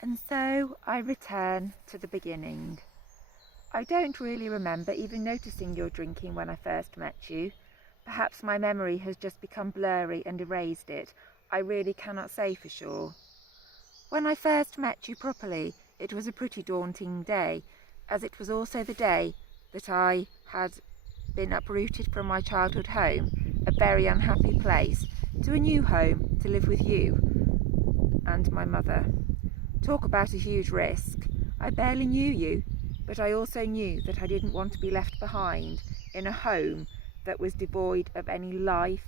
And so I return to the beginning. I don't really remember even noticing your drinking when I first met you. Perhaps my memory has just become blurry and erased it. I really cannot say for sure. When I first met you properly, it was a pretty daunting day, as it was also the day that I had been uprooted from my childhood home, a very unhappy place, to a new home to live with you and my mother. Talk about a huge risk. I barely knew you, but I also knew that I didn't want to be left behind in a home that was devoid of any life,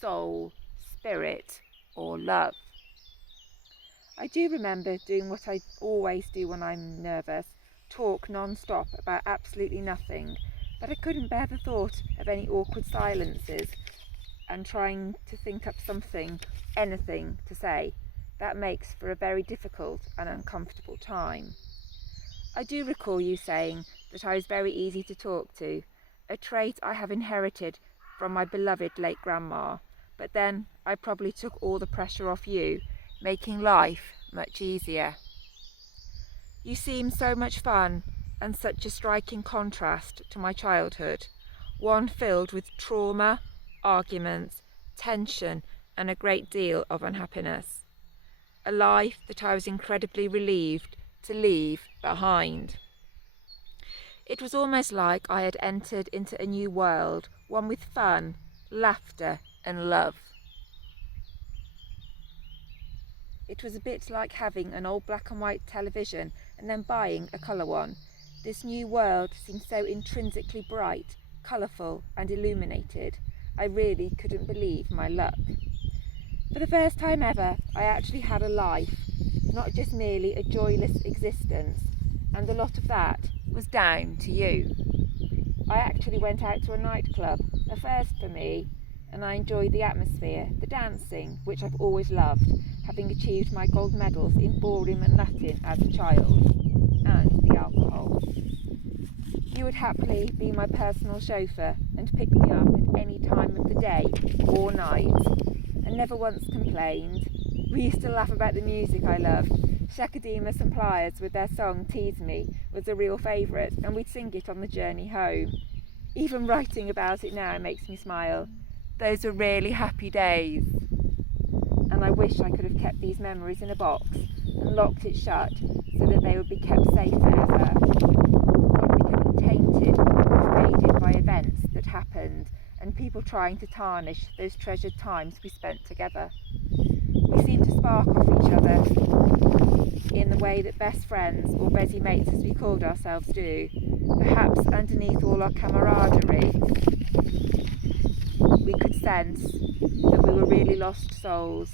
soul, spirit, or love. I do remember doing what I always do when I'm nervous, talk non-stop about absolutely nothing, but I couldn't bear the thought of any awkward silences and trying to think up something, anything to say. That makes for a very difficult and uncomfortable time. I do recall you saying that I was very easy to talk to, a trait I have inherited from my beloved late grandma, but then I probably took all the pressure off you, making life much easier. You seem so much fun and such a striking contrast to my childhood, one filled with trauma, arguments, tension, and a great deal of unhappiness. A life that I was incredibly relieved to leave behind. It was almost like I had entered into a new world, one with fun, laughter, and love. It was a bit like having an old black and white television and then buying a colour one. This new world seemed so intrinsically bright, colourful, and illuminated. I really couldn't believe my luck. For the first time ever, I actually had a life, not just merely a joyless existence, and a lot of that was down to you. I actually went out to a nightclub, a first for me, and I enjoyed the atmosphere, the dancing, which I've always loved, having achieved my gold medals in ballroom and Latin as a child, and the alcohol. You would happily be my personal chauffeur and pick me up at any time of the day or night, and never once complained. We used to laugh about the music I loved. Shakademus and Pliers with their song Tease Me was a real favourite, and we'd sing it on the journey home. Even writing about it now makes me smile. Those were really happy days. And I wish I could have kept these memories in a box and locked it shut so that they would be kept safe forever, not becoming tainted or faded by events that happened and people trying to tarnish those treasured times we spent together. We seem to spark off each other in the way that best friends, or busy mates as we called ourselves, do. Perhaps underneath all our camaraderie, we could sense that we were really lost souls,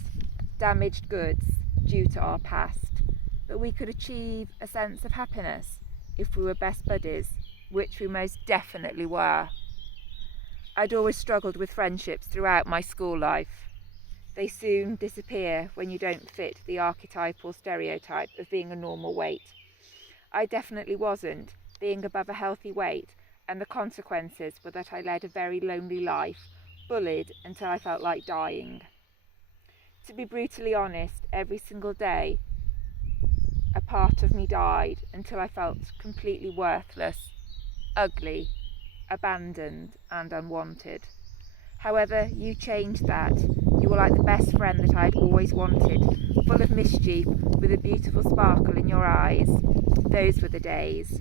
damaged goods due to our past, but we could achieve a sense of happiness if we were best buddies, which we most definitely were. I'd always struggled with friendships throughout my school life. They soon disappear when you don't fit the archetypal stereotype of being a normal weight. I definitely wasn't, being above a healthy weight, and the consequences were that I led a very lonely life, bullied until I felt like dying. To be brutally honest, every single day a part of me died until I felt completely worthless, ugly, abandoned, and unwanted. However, you changed that. You were like the best friend that I'd always wanted, full of mischief, with a beautiful sparkle in your eyes. Those were the days.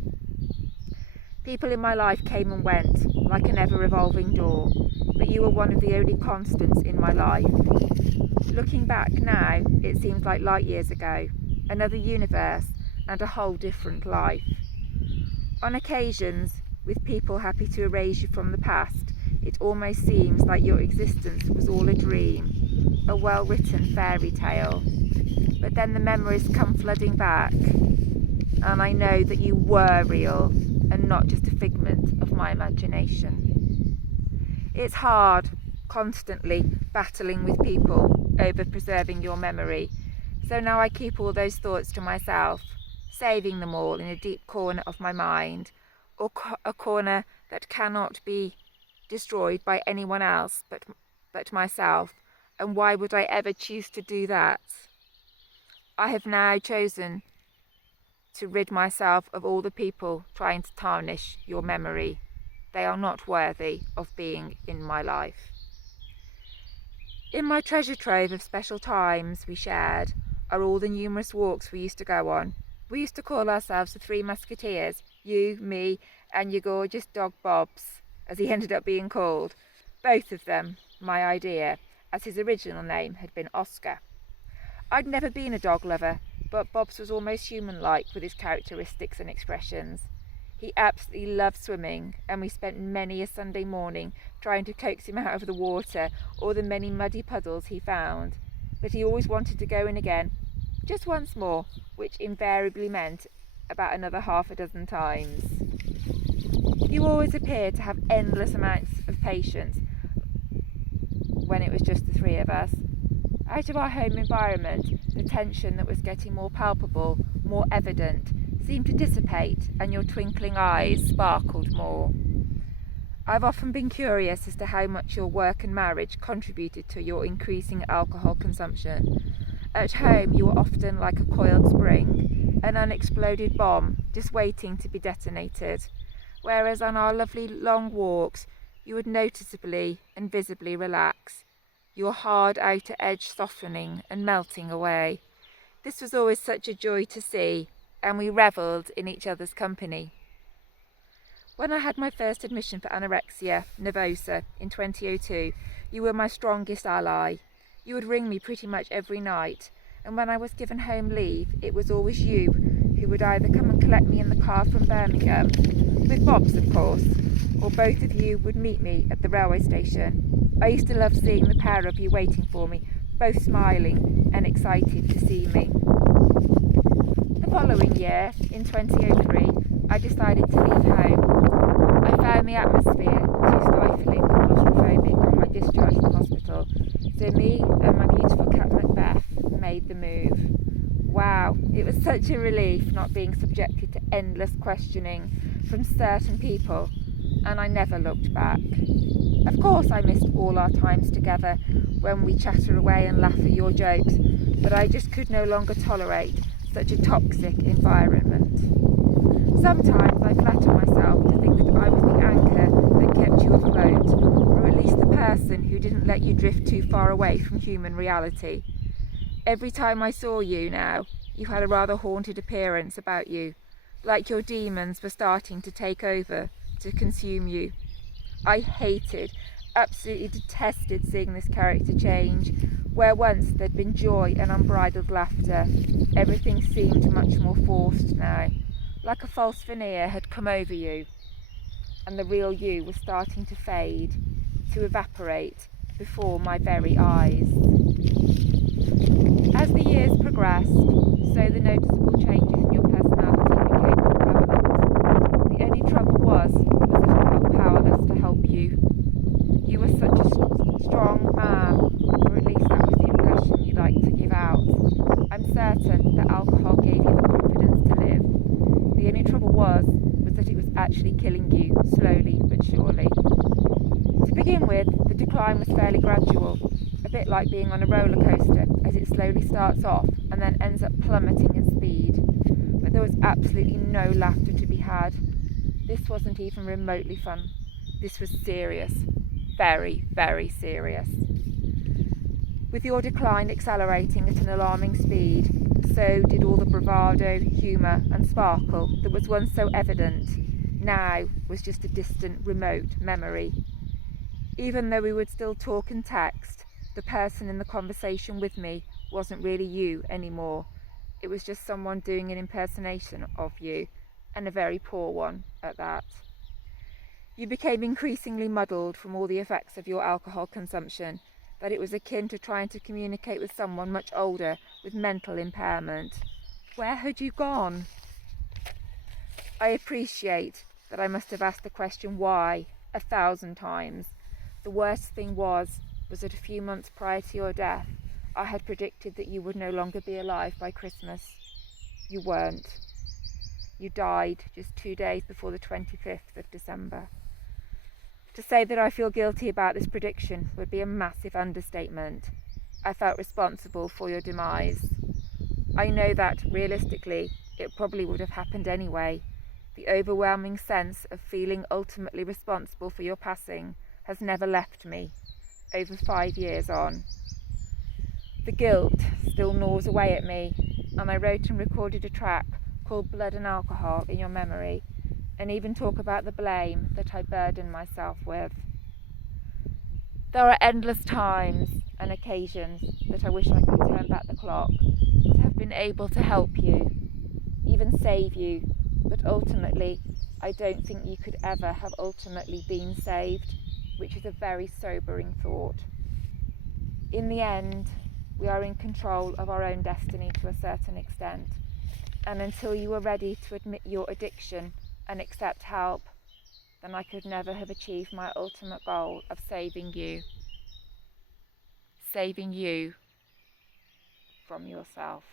People in my life came and went, like an ever-revolving door, but you were one of the only constants in my life. Looking back now, it seems like light years ago, another universe, and a whole different life. On occasions, with people happy to erase you from the past, it almost seems like your existence was all a dream, a well-written fairy tale. But then the memories come flooding back, and I know that you were real and not just a figment of my imagination. It's hard, constantly battling with people over preserving your memory, so now I keep all those thoughts to myself, saving them all in a deep corner of my mind, or a corner that cannot be destroyed by anyone else but myself. And why would I ever choose to do that? I have now chosen to rid myself of all the people trying to tarnish your memory. They are not worthy of being in my life. In my treasure trove of special times we shared are all the numerous walks we used to go on. We used to call ourselves the Three Musketeers, you, me, and your gorgeous dog Bobs, as he ended up being called. Both of them my idea, as his original name had been Oscar. I'd never been a dog lover, but Bobs was almost human-like with his characteristics and expressions. He absolutely loved swimming, and we spent many a Sunday morning trying to coax him out of the water or the many muddy puddles he found. But he always wanted to go in again, just once more, which invariably meant about another half a dozen times. You always appeared to have endless amounts of patience when it was just the three of us. Out of our home environment, the tension that was getting more palpable, more evident, seemed to dissipate, and your twinkling eyes sparkled more. I've often been curious as to how much your work and marriage contributed to your increasing alcohol consumption. At home, you were often like a coiled spring, an unexploded bomb just waiting to be detonated, whereas on our lovely long walks, you would noticeably and visibly relax, your hard outer edge softening and melting away. This was always such a joy to see, and we revelled in each other's company. When I had my first admission for anorexia nervosa in 2002, you were my strongest ally. You would ring me pretty much every night, and when I was given home leave, it was always you who would either come and collect me in the car from Birmingham, with Bob's of course, or both of you would meet me at the railway station. I used to love seeing the pair of you waiting for me, both smiling and excited to see me. The following year, in 2003, I decided to leave home. I found the atmosphere too stifling and claustrophobic on my discharge from hospital, so me and my beautiful cat Macbeth made the move. Wow, it was such a relief not being subjected to endless questioning from certain people, and I never looked back. Of course I missed all our times together when we chatter away and laugh at your jokes, but I just could no longer tolerate such a toxic environment. Sometimes I flatter myself to think that I was the anchor that kept you afloat, or at least the person who didn't let you drift too far away from human reality. Every time I saw you now, you had a rather haunted appearance about you, like your demons were starting to take over, to consume you. I hated, absolutely detested seeing this character change. Where once there'd been joy and unbridled laughter, everything seemed much more forced now, like a false veneer had come over you, and the real you was starting to fade, to evaporate before my very eyes. As the years progressed, so the noticeable changes in your personality became more prevalent. The only trouble was that I felt powerless to help you. You were such a strong man, or at least that was the impression you liked to give out. I'm certain that alcohol gave you the confidence to live. The only trouble was that it was actually killing you, slowly but surely. To begin with, the decline was fairly gradual, a bit like being on a roller coaster, as it slowly starts off and then ends up plummeting in speed. But there was absolutely no laughter to be had. This wasn't even remotely fun. This was serious. Very, very serious. With your decline accelerating at an alarming speed, so did all the bravado, humour and sparkle that was once so evident, now was just a distant, remote memory. Even though we would still talk and text, the person in the conversation with me wasn't really you anymore. It was just someone doing an impersonation of you, and a very poor one at that. You became increasingly muddled from all the effects of your alcohol consumption, that it was akin to trying to communicate with someone much older with mental impairment. Where had you gone? I appreciate that I must have asked the question why 1,000 times. The worst thing was that a few months prior to your death, I had predicted that you would no longer be alive by Christmas. You weren't. You died just 2 days before the 25th of December. To say that I feel guilty about this prediction would be a massive understatement. I felt responsible for your demise. I know that, realistically, it probably would have happened anyway. The overwhelming sense of feeling ultimately responsible for your passing has never left me, over 5 years on. The guilt still gnaws away at me, and I wrote and recorded a track called Blood and Alcohol in your memory, and even talk about the blame that I burden myself with. There are endless times and occasions that I wish I could turn back the clock to have been able to help you, even save you, but ultimately I don't think you could ever have ultimately been saved, which is a very sobering thought. In the end, we are in control of our own destiny to a certain extent, and until you are ready to admit your addiction and accept help, then I could never have achieved my ultimate goal of saving you from yourself.